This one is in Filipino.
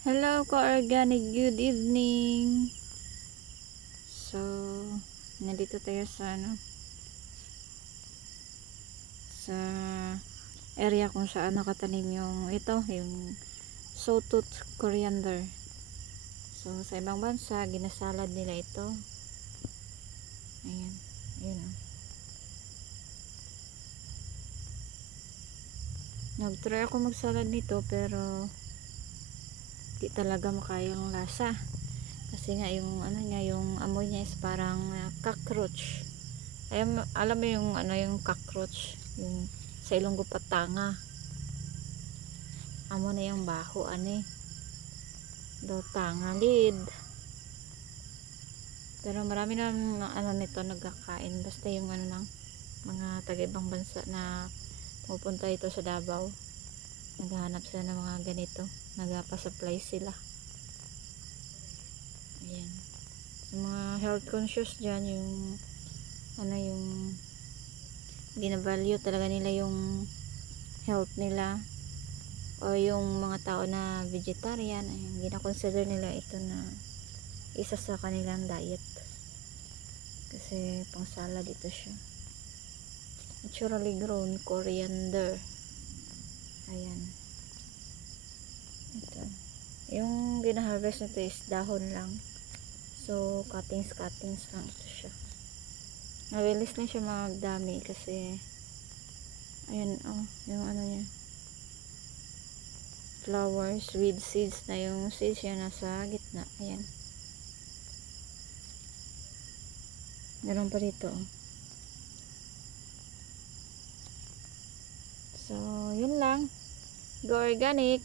Hello ka-organic, good evening. So, nandito tayo sa sa area kung saan nakatanim yung yung sawtooth coriander. So, sa ibang bansa, ginasalad nila ito. Ayan, ayan oh. Nag-try ako magsalad nito pero di talaga makayang lasa. Kasi nga yung niya, yung amoy niya is parang cockroach. Alam mo yung yung cockroach, yung sa Ilonggo Patanga. Amo na yung baho daw tanga lid. Pero marami na nito nagkakain, basta yung ng mga taga ibang bansa na pupunta ito sa Davao. Naghahanap sila ng mga ganito, nagpa-supply sila. Ayan. Sa mga health conscious dyan, yung yung binavalue talaga nila yung health nila, o yung mga tao na vegetarian, ay gina-consider nila ito na isa sa kanilang diet kasi pang salad ito siya. Naturally grown coriander. Ayan, ito yung gina-harvest nito is dahon lang, so cuttings lang ito siya. Mabilis na siya magdami kasi ayan yung niya, flowers with seeds na, yung seeds niya nasa gitna. Ayan, meron pa dito so yun lang, go organic.